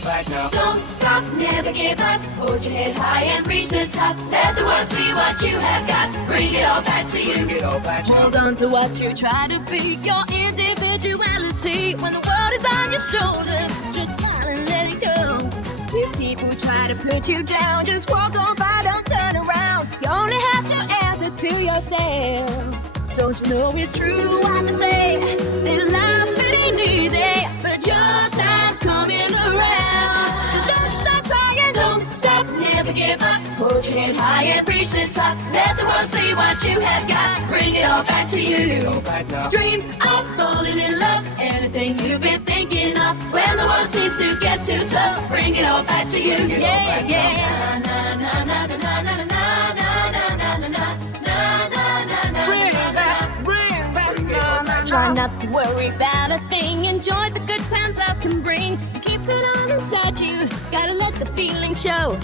all back now. Don't stop, never give up. Hold your head high and reach the top. Let the world see what you have got. Bring it all back to you. Bring it all back now. Hold on to what you try to be. Your individuality. When the world is on your shoulders, just smile and let it go. If people try to put you down, just walk on by, don't turn around. You only have to answer to yourself. Don't you know it's true what they say? That life it ain't easy, but your time's coming around. So don't stop trying, don't stop, never give up. Hold your head high and reach the top. Let the world see what you have got. Bring it all back to you. All back now. Dream of falling in love. Anything you've been thinking of. When the world seems to get too tough, bring it all back to you. Yeah, yeah. Na na na na na na na na na na na na. Try not to worry about a thing. Enjoy the good times love can bring. Keep it on inside you. Gotta let the feeling show.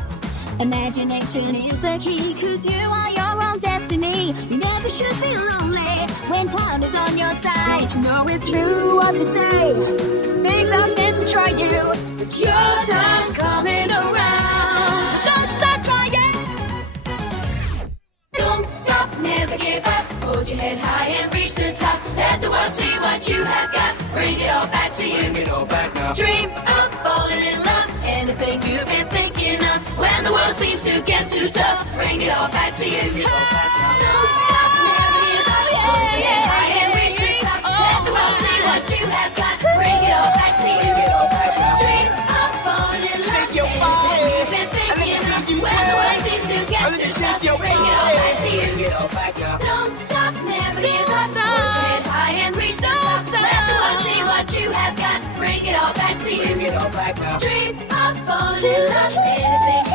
Imagination is the key, 'cause you are your own destiny. You never should be lonely when time is on your side. Don't you know it's true what they say? Things are meant to try you, but your time's coming around. So don't stop trying. Don't stop, never give up. Hold your head high and reach the top. Let the world see what you have got. Bring it all back to you. Bring it all back now. Dream of falling in love. Anything you've been thinking of. When the world seems to get too tough, bring it all back to you. Don't stop, never give up. Hold your head high and reach the top. Let the world see what you have got. Bring it all back to you. Dream of falling in love. Shake your body. Anything you've been thinking of. When the world seems to get too tough, bring it all back to you. Bring it all back now. Don't stop, never give up. Hold your head high and reach the top. Let the world see what you have got. Bring it all back to you. Bring it all back now. Dream of falling in love. Anything